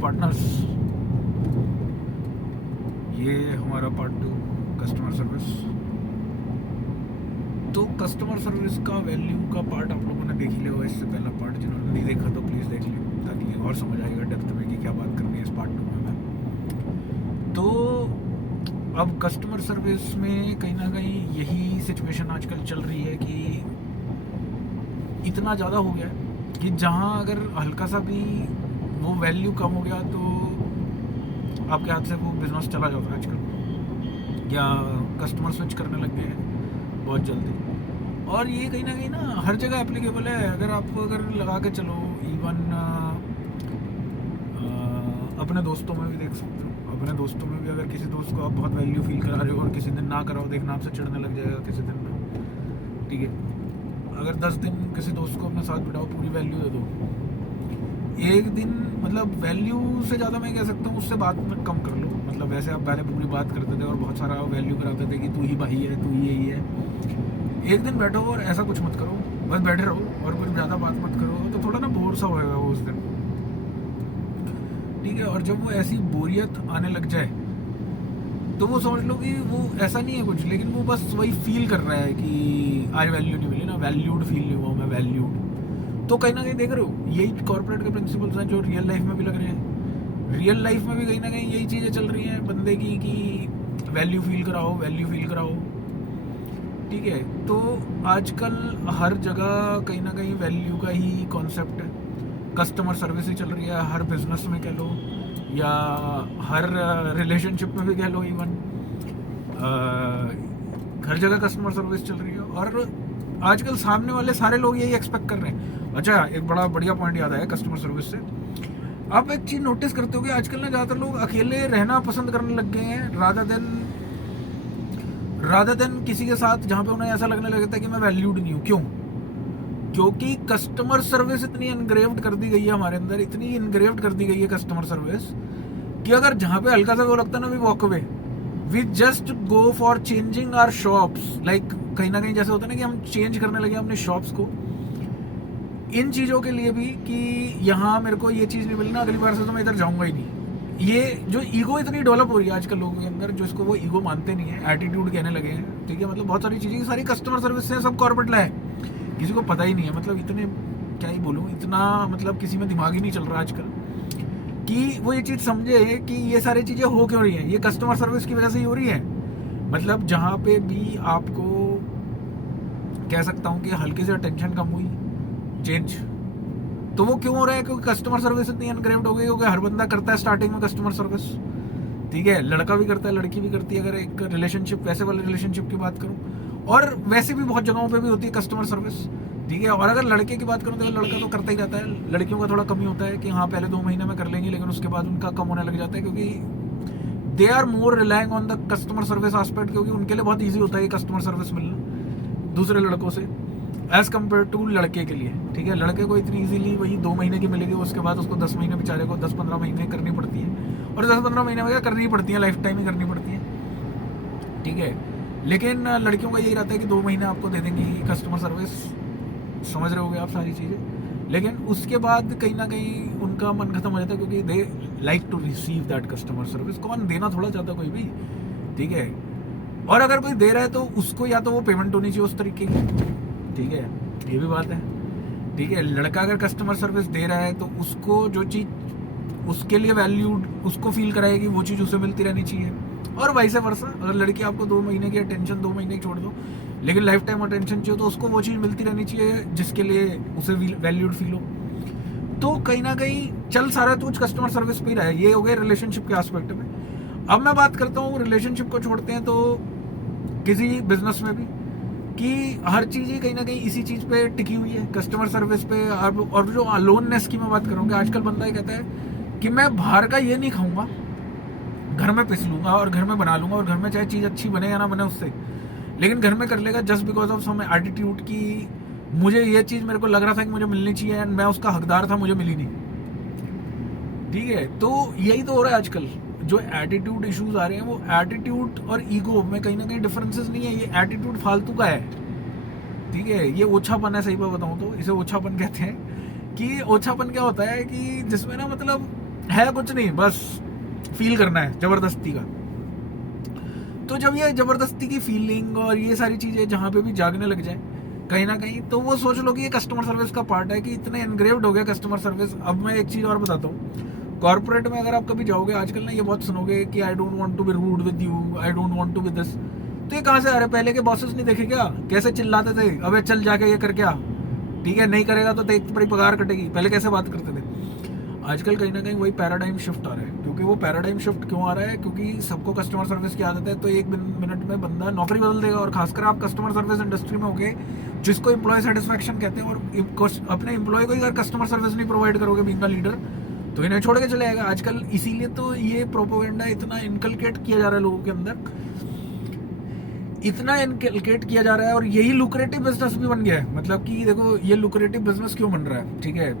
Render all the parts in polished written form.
Partners, ये हमारा part 2 customer service. तो कस्टमर सर्विस का वैल्यू का पार्ट आप लोगों ने देख ही लिया होगा इससे पहला पार्ट, जिन्होंने नहीं देखा तो प्लीज़ देख लें ताकि और समझ आएगा डेप्थ में कि क्या बात करनी है इस पार्ट 2 में मैं। तो अब कस्टमर सर्विस में कहीं ना कहीं यही सिचुएशन आजकल चल रही है कि इतना ज़्यादा हो गया है कि जहाँ अगर हल्का सा भी वो वैल्यू कम हो गया तो आपके हाथ से वो बिजनेस चला जाता है आजकल, या कस्टमर स्विच करने लग गए हैं बहुत जल्दी। और ये कहीं ना हर जगह एप्लीकेबल है। अगर लगा के चलो, इवन अपने दोस्तों में भी देख सकते हो। अपने दोस्तों में भी अगर किसी दोस्त को आप बहुत वैल्यू फील करा रहे हो और किसी दिन ना कराओ, देखना आपसे चिढ़ने लग जाएगा किसी दिन में, ठीक है। अगर 10 दिन किसी दोस्त को अपने साथ बिठाओ, पूरी वैल्यू दे दो, एक दिन मतलब वैल्यू से ज़्यादा मैं कह सकता हूँ उससे बात में कम कर लो। मतलब वैसे आप पहले पूरी बात करते थे और बहुत सारा वैल्यू कराते थे कि तू ही भाई है, तू ही यही है। एक दिन बैठो और ऐसा कुछ मत करो, बस बैठे रहो और कुछ ज़्यादा बात मत करो, तो थोड़ा ना बोर सा होएगा वो उस दिन, ठीक है। और जब वो ऐसी बोरियत आने लग जाए तो वो समझ लो कि वो ऐसा नहीं है कुछ, लेकिन वो बस वही फील कर रहा है कि आज वैल्यू नहीं मिली ना, वैल्यूड फील नहीं हुआ मैं, वैल्यूड। तो कहीं ना कहीं देख रहे हो यही कॉर्पोरेट के प्रिंसिपल्स हैं जो रियल लाइफ में भी लग रहे हैं। रियल लाइफ में भी कहीं ना कहीं यही चीज़ें चल रही हैं बंदे की कि वैल्यू फील कराओ, वैल्यू फील कराओ, ठीक है। तो आजकल हर जगह कहीं ना कहीं वैल्यू का ही कॉन्सेप्ट है। कस्टमर सर्विस ही चल रही है, हर बिजनेस में कह लो या हर रिलेशनशिप में भी कह लो, इवन हर जगह कस्टमर सर्विस चल रही है। और आजकल सामने वाले सारे लोग यही एक्सपेक्ट कर रहे हैं। अच्छा, एक बड़ा बढ़िया पॉइंट याद आया कस्टमर सर्विस से। आप एक चीज़ नोटिस करते हो कि आजकल ना ज़्यादातर लोग अकेले रहना पसंद करने लग गए हैं, रादर देन किसी के साथ, जहाँ पे उन्हें ऐसा लगने लगता है कि मैं वैल्यूड नहीं हूँ। क्यों? क्योंकि कस्टमर सर्विस इतनी इनग्रेव्ड कर दी गई है हमारे अंदर, इतनी इनग्रेव्ड कर दी गई है कस्टमर सर्विस कि अगर जहाँ पे हल्का सा वो लगता है ना, we walk away, we just go for changing our shops. Like कहीं ना कहीं जैसे होता है ना कि हम चेंज करने लगे अपने शॉप्स को, इन चीज़ों के लिए भी कि यहाँ मेरे को ये चीज़ नहीं मिली ना, अगली बार से तो मैं इधर जाऊँगा ही नहीं। ये जो ईगो इतनी डेवलप हो रही है आजकल लोगों के अंदर, जो इसको वो ईगो मानते नहीं है, एटीट्यूड कहने लगे हैं, ठीक है। मतलब बहुत सारी चीज़ें सारी कस्टमर सर्विस से सब कॉर्पोरेट लाए, किसी को पता ही नहीं है। मतलब इतने क्या ही बोलूँ, इतना मतलब किसी में दिमाग ही नहीं चल रहा आजकल कि वो ये चीज़ समझे कि ये सारी चीज़ें हो क्यों रही हैं, ये कस्टमर सर्विस की वजह से ही हो रही है। मतलब जहाँ पे भी आपको कह सकता हूँ कि हल्की से टेंशन कम हुई, चेंज, तो वो क्यों हो रहा है? क्योंकि कस्टमर सर्विस इतनी अनग्रेव्ड हो गई, क्योंकि हर बंदा करता है स्टार्टिंग में कस्टमर सर्विस, ठीक है। लड़का भी करता है, लड़की भी करती है। अगर एक रिलेशनशिप, वैसे वाले रिलेशनशिप की बात करूँ, और वैसे भी बहुत जगहों पे भी होती है कस्टमर सर्विस, ठीक है। और अगर लड़के की बात करूँ तो लड़का तो करता ही रहता है, लड़कियों का थोड़ा कम ही होता है कि हाँ पहले 2 महीने में कर लेंगी, लेकिन उसके बाद उनका कम होने लग जाता है, क्योंकि they are more relying on the customer service aspect, क्योंकि उनके लिए बहुत ईजी होता है कस्टमर सर्विस मिलना दूसरे लड़कों से एज कम्पेयर टू लड़के के लिए, ठीक है। लड़के को इतनी इजीली वही 2 महीने की मिलेगी, उसके बाद उसको 10 महीने बेचारे को 10-15 महीने करनी पड़ती है, और 10-15 महीने में क्या करनी ही पड़ती है, लाइफ टाइम ही करनी पड़ती है, ठीक है। लेकिन लड़कियों का यही रहता है कि 2 महीने आपको दे देंगी कस्टमर सर्विस, समझ रहे होगे आप सारी चीज़ें। लेकिन उसके बाद कहीं ना कहीं उनका मन खत्म हो जाता है, क्योंकि they like to receive that customer service. कौन देना थोड़ा चाहता कोई भी, ठीक है। और अगर कोई दे रहा है तो उसको या तो वो पेमेंट होनी चाहिए उस तरीके की, ठीक है, ये भी बात है, ठीक है। लड़का अगर कस्टमर सर्विस दे रहा है तो उसको जो चीज़ उसके लिए वैल्यूड उसको फील कराएगी, वो चीज़ उसे मिलती रहनी चाहिए। और वाइस वर्सा, अगर लड़की आपको 2 महीने की अटेंशन, 2 महीने की छोड़ दो, लेकिन लाइफ टाइम अटेंशन चाहिए, तो उसको वो चीज़ मिलती रहनी चाहिए जिसके लिए उसे वैल्यूड फील हो। तो कहीं ना कहीं चल सारा कुछ कस्टमर सर्विस पे ही रहा है। ये हो गया रिलेशनशिप के एस्पेक्ट में। अब मैं बात करता हूँ रिलेशनशिप को छोड़ते हैं तो किसी बिजनेस में भी, कि हर चीज़ ही कहीं ना कहीं इसी चीज़ पे टिकी हुई है, कस्टमर सर्विस पे। और जो अलोननेस की मैं बात करूँगा, आजकल बंदा ये कहता है कि मैं बाहर का ये नहीं खाऊंगा, घर में पिस लूंगा और घर में बना लूंगा, और घर में चाहे चीज़ अच्छी बने या ना बने उससे, लेकिन घर में कर लेगा just because of some attitude की मुझे ये चीज़ मेरे को लग रहा था कि मुझे मिलनी चाहिए एंड मैं उसका हकदार था, मुझे मिली नहीं, ठीक है। तो यही तो हो रहा है आजकल। जो एटीट्यूड इश्यूज आ रहे हैं, वो एटीट्यूड और ईगो में कहीं ना कहीं डिफरेंसेस नहीं है। ये एटीट्यूड फालतू का है, ठीक है। ये ओछापन है, सही बात बताऊं तो इसे ओछापन कहते हैं। कि ओछापन क्या होता है कि जिसमें ना मतलब है कुछ नहीं, बस फील करना है जबरदस्ती का। तो जब ये जबरदस्ती की फीलिंग और ये सारी चीजें जहाँ पे भी जागने लग जाए कहीं ना कहीं, तो वो सोच लो कि ये कस्टमर सर्विस का पार्ट है, कि इतने एनग्रेव्ड हो गया कस्टमर सर्विस। अब मैं एक चीज और बताता हूँ, कॉर्पोरेट में अगर आप कभी जाओगे आजकल ना, ये बहुत सुनोगे कि I don't want to be rude with you, I don't want to be this. तो ये कहाँ से आ रहे? पहले के बॉसेस नहीं देखे क्या कैसे चिल्लाते थे, अबे चल जाके ये कर क्या, ठीक है नहीं करेगा तो तेरी बड़ी पगार कटेगी, पहले कैसे बात करते थे। आजकल कहीं ना कहीं वही पैराडाइम शिफ्ट आ रहा है। क्योंकि वो पैराडाइम शिफ्ट क्यों आ रहा है? क्योंकि सबको कस्टमर सर्विस की आदत है, तो एक मिनट में बंदा नौकरी बदल देगा। और खासकर आप कस्टमर सर्विस इंडस्ट्री में होगे, जिसको एम्प्लॉय सेटिस्फेक्शन कहते हैं, और अपने एम्प्लॉय को अगर कस्टमर सर्विस नहीं प्रोवाइड करोगे बीइंग अ लीडर, तो इन्हें छोड़ के चले जाएगा। आजकल इसीलिए तो ये प्रोपोगेंडा इतना इनकलकेट किया जा रहा है लोगों के अंदर, इतना इनकलकेट किया जा रहा है। और यही लुक्रेटिव बिजनेस भी बन गया है। मतलब कि देखो, ये लुक्रेटिव बिजनेस क्यों बन रहा है, ठीक है,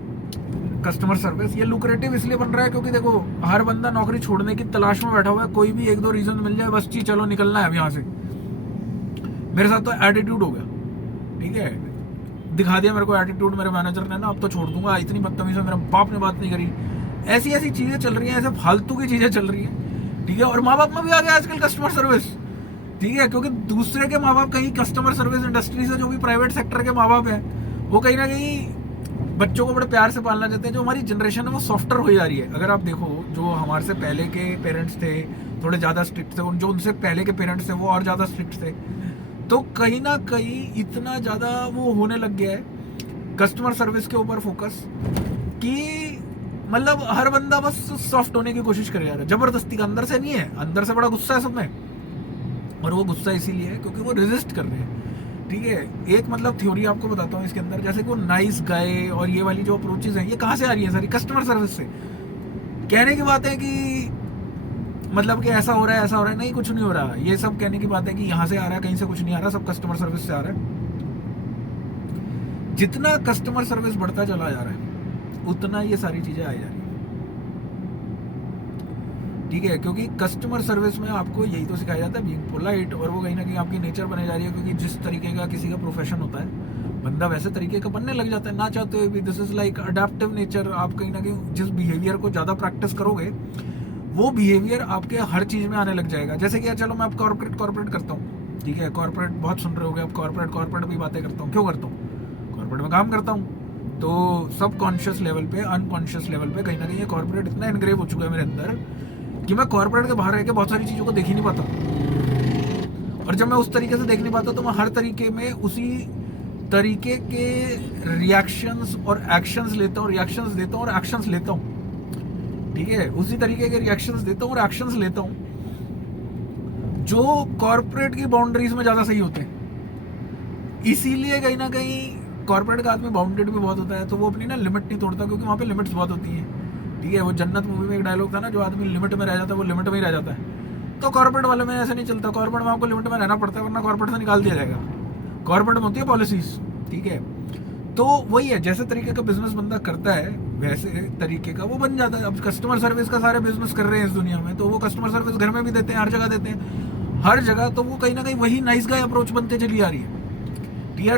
कस्टमर सर्विस ये लुक्रेटिव इसलिए बन रहा है क्योंकि देखो, हर बंदा नौकरी छोड़ने की तलाश में बैठा हुआ है। कोई भी एक दो रीजन मिल जाए, बस जी चलो निकलना है अब यहाँ से। मेरे साथ तो एटीट्यूड हो गया, ठीक है, दिखा दिया मेरे को एटीट्यूड मेरे मैनेजर ने ना, अब तो छोड़ दूंगा, इतनी बदतमीजी से मेरे बाप ने बात नहीं करी। ऐसी ऐसी चीजें चल रही हैं, ऐसे फालतू की चीजें चल रही हैं, ठीक है। और माँ बाप में भी आ गया आजकल कस्टमर सर्विस, ठीक है, क्योंकि दूसरे के माँ बाप कहीं कस्टमर सर्विस इंडस्ट्री से, जो भी प्राइवेट सेक्टर के माँ बाप है, वो कहीं ना कहीं बच्चों को बड़े प्यार से पालना चाहते हैं। जो हमारी जनरेशन है वो सॉफ्टवेयर हो जा रही है। अगर आप देखो, जो हमारे से पहले के पेरेंट्स थे थोड़े ज़्यादा स्ट्रिक्ट थे, जो उनसे पहले के पेरेंट्स थे वो और ज़्यादा स्ट्रिक्ट थे। तो कहीं ना कहीं इतना ज़्यादा वो होने लग गया है कस्टमर सर्विस के ऊपर फोकस, कि मतलब हर बंदा बस सॉफ्ट होने की कोशिश करे जा रहा है, जबरदस्ती का। अंदर से नहीं है, अंदर से बड़ा गुस्सा है सब में, और वो गुस्सा इसीलिए है क्योंकि वो रेजिस्ट कर रहे हैं, ठीक है। एक मतलब थ्योरी आपको बताता हूँ इसके अंदर, जैसे कि वो नाइस गाय और ये वाली जो अप्रोचेज हैं, ये कहाँ से आ रही है? सारी कस्टमर सर्विस से। कहने की बात है कि मतलब कि ऐसा हो रहा है, ऐसा हो रहा है, नहीं कुछ नहीं हो रहा। ये सब कहने की बात है कि यहाँ से आ रहा है, कहीं से कुछ नहीं आ रहा, सब कस्टमर सर्विस से आ रहा है। जितना कस्टमर सर्विस बढ़ता चला जा रहा है, उतना ये सारी चीजें आ जा रही है, ठीक है। क्योंकि कस्टमर सर्विस में आपको यही तो सिखाया जाता है, बीइंग पोलाइट, और वो कहीं ना कहीं आपकी नेचर बने जा रही है। क्योंकि जिस तरीके का किसी का प्रोफेशन होता है, बंदा वैसे तरीके का बनने लग जाता है, ना चाहते हुए भी। This is like adaptive nature. आप कहीं ना कहीं जिस बिहेवियर को ज़्यादा प्रैक्टिस करोगे, वो बिहेवियर आपके हर चीज़ में आने लग जाएगा। जैसे कि चलो मैं अब कॉर्पोरेट करता हूँ, ठीक है, कॉर्पोरेट बहुत सुन रहे होगे अब, कॉर्पोरेट भी बातें करता हूँ। क्यों करता हूँ? कॉर्पोरेट में काम करता हूँ, तो सब कॉन्शियस लेवल पे, अनकॉन्शियस लेवल पे कहीं ना कहीं ये कॉर्पोरेट इतना इनग्रेव हो चुका है मेरे अंदर कि मैं कॉर्पोरेट के बाहर रह के बहुत सारी चीज़ों को देख ही नहीं पाता। और जब मैं उस तरीके से देख नहीं पाता, तो मैं हर तरीके में उसी तरीके के रिएक्शंस और एक्शंस लेता हूँ, रिएक्शंस देता हूँ और एक्शंस लेता हूँ, ठीक है। उसी तरीके के रिएक्शंस देता हूँ और एक्शंस लेता हूँ जो कॉर्पोरेट की बाउंड्रीज में ज़्यादा सही होते हैं। इसीलिए कहीं ना कहीं कॉर्पोरेट का आदमी बाउंडेड भी बहुत होता है, तो वो अपनी ना लिमिट नहीं तोड़ता, क्योंकि वहाँ पे लिमिट्स बहुत होती हैं, ठीक है। वो जन्नत मूवी में एक डायलॉग था ना, जो आदमी लिमिट में रह जाता है वो लिमिट में ही रह जाता है। तो कॉर्पोरेट वाले में ऐसा नहीं चलता। कॉर्पोरेट में आपको लिमिट में रहना पड़ता है, वरना कॉर्पोरेट से निकाल दिया जाएगा। कॉर्पोरेट में होती है पॉलिसीज, ठीक है। तो वही है, जैसे तरीके का बिजनेस बंदा करता है वैसे तरीके का वो बन जाता है। अब कस्टमर सर्विस का सारे बिजनेस कर रहे हैं इस दुनिया में, तो वो कस्टमर सर्विस घर में भी देते हैं, हर जगह देते हैं, हर जगह। तो वो कहीं ना कहीं वही नाइस गाय अप्रोच बनते चली आ रही है।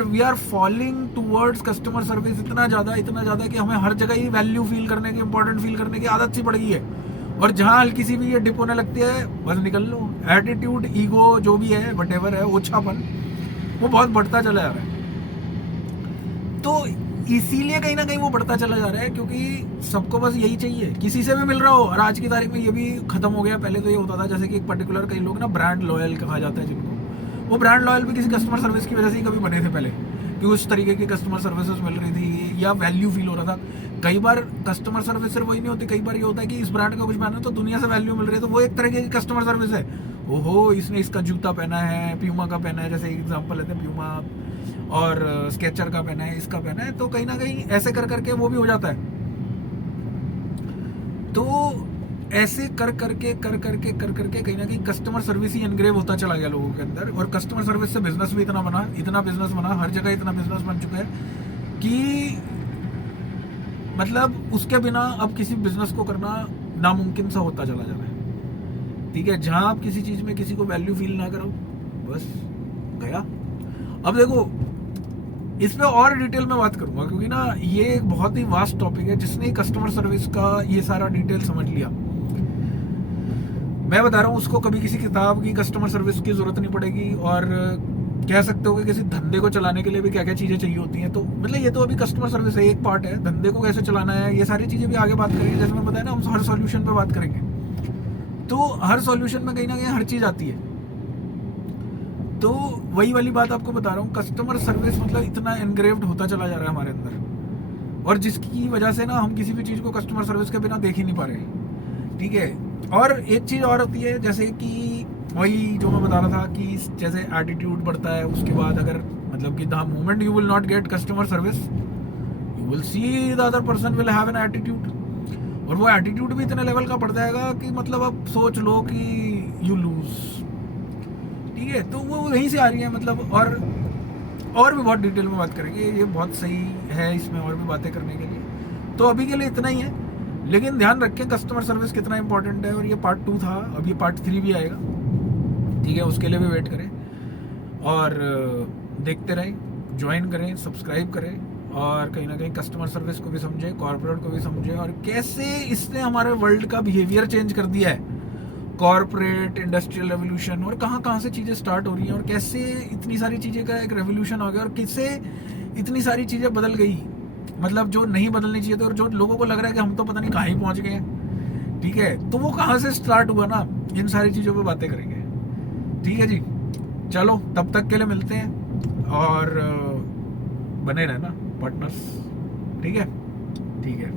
We are falling towards customer service इतना ज़्यादा कि हमें हर जगह ही वैल्यू फील करने की, इंपॉर्टेंट फील करने की आदत सी पड़ गई है। और जहाँ हल्की सी भी ये डिप होने लगती है, बस निकल लो। एटीट्यूड, ईगो, जो भी है, वटेवर है, ओछापन, वो बहुत बढ़ता चला जा रहा है। तो इसीलिए कहीं ना कहीं वो बढ़ता चला जा रहा है, क्योंकि सबको बस यही चाहिए, किसी से भी मिल रहा हो। और आज की तारीख में ये भी खत्म हो गया। पहले तो ये होता था, जैसे कि एक पर्टिकुलर कई लोग ना ब्रांड लॉयल कहा जाता है जिनको, वो ब्रांड लॉयल भी किसी कस्टमर सर्विस की वजह से ही कभी बने थे पहले, कि उस तरीके की कस्टमर सर्विसेज मिल रही थी या वैल्यू फील हो रहा था। कई बार कस्टमर सर्विस सिर्फ वही नहीं होती, कई बार ये होता है कि इस ब्रांड का कुछ पहना है तो दुनिया से वैल्यू मिल रही है, तो वो एक तरह की कस्टमर सर्विस है। ओहो, इसने इसका जूता पहना है, प्यूमा का पहना है, जैसे एग्जाम्पल लेते हैं, प्यूमा और स्केचर का पहना है, इसका पहना है, तो कहीं ना कहीं ऐसे कर करके वो भी हो जाता है। तो ऐसे कर करके कहीं ना कहीं कस्टमर सर्विस ही एनग्रेव होता चला गया लोगों के अंदर। और कस्टमर सर्विस से बिजनेस भी इतना बिजनेस बना, हर जगह इतना बिजनेस बन चुका है कि मतलब उसके बिना अब किसी बिजनेस को करना नामुमकिन सा होता चला जा रहा है, ठीक है। जहां आप किसी चीज में किसी को वैल्यू फील ना करो, बस गया। अब देखो, इस पे और डिटेल में बात करूंगा, क्योंकि ना ये एक बहुत ही वास्ट टॉपिक है। जिसने कस्टमर सर्विस का ये सारा डिटेल समझ लिया, मैं बता रहा हूँ, उसको कभी किसी किताब की कस्टमर सर्विस की जरूरत नहीं पड़ेगी। और कह सकते हो कि किसी धंधे को चलाने के लिए भी क्या क्या चीजें चाहिए होती हैं। तो मतलब ये तो अभी कस्टमर सर्विस है, एक पार्ट है। धंधे को कैसे चलाना है, ये सारी चीजें भी आगे बात करेंगे। जैसे मैं बताया ना, हम हर सॉल्यूशन पे बात करेंगे, तो हर सॉल्यूशन में कहीं ना कहीं हर चीज आती है। तो वही वाली बात आपको बता रहा हूँ, कस्टमर सर्विस मतलब इतना एनग्रेव्ड होता चला जा रहा है हमारे अंदर, और जिसकी वजह से ना हम किसी भी चीज को कस्टमर सर्विस के बिना देख ही नहीं पा रहे। ठीक है। और एक चीज और होती है, जैसे कि वही जो मैं बता रहा था कि जैसे एटीट्यूड बढ़ता है, उसके बाद अगर मतलब कि the moment you will not gate customer service, you will see the other person will have an attitude, और वो एटीट्यूड भी इतने लेवल का बढ़ जाएगा कि मतलब अब सोच लो कि यू लूज। ठीक है। तो वो वहीं से आ रही है मतलब। और भी बहुत डिटेल में बात करेंगे, ये बहुत सही है, इसमें और भी बातें करने के लिए। तो अभी के लिए इतना ही है, लेकिन ध्यान रखें कस्टमर सर्विस कितना इंपॉर्टेंट है। और ये पार्ट 2 था, अब ये पार्ट 3 भी आएगा। ठीक है, उसके लिए भी वेट करें और देखते रहें, ज्वाइन करें, सब्सक्राइब करें, और कहीं ना कहीं कस्टमर सर्विस को भी समझें, कॉर्पोरेट को भी समझें, और कैसे इसने हमारे वर्ल्ड का बिहेवियर चेंज कर दिया है। कॉर्पोरेट इंडस्ट्रियल रेवोल्यूशन, और कहाँ कहाँ से चीज़ें स्टार्ट हो रही हैं, और कैसे इतनी सारी चीज़ें का एक रेवोल्यूशन हो गया, और किससे इतनी सारी चीज़ें बदल गई, मतलब जो नहीं बदलनी चाहिए थी, और जो लोगों को लग रहा है कि हम तो पता नहीं कहाँ ही पहुँच गए हैं। ठीक है। तो वो कहाँ से स्टार्ट हुआ ना, इन सारी चीज़ों पे बातें करेंगे। ठीक है जी, चलो तब तक के लिए मिलते हैं, और बने रहना पार्टनर्स। ठीक है। ठीक है।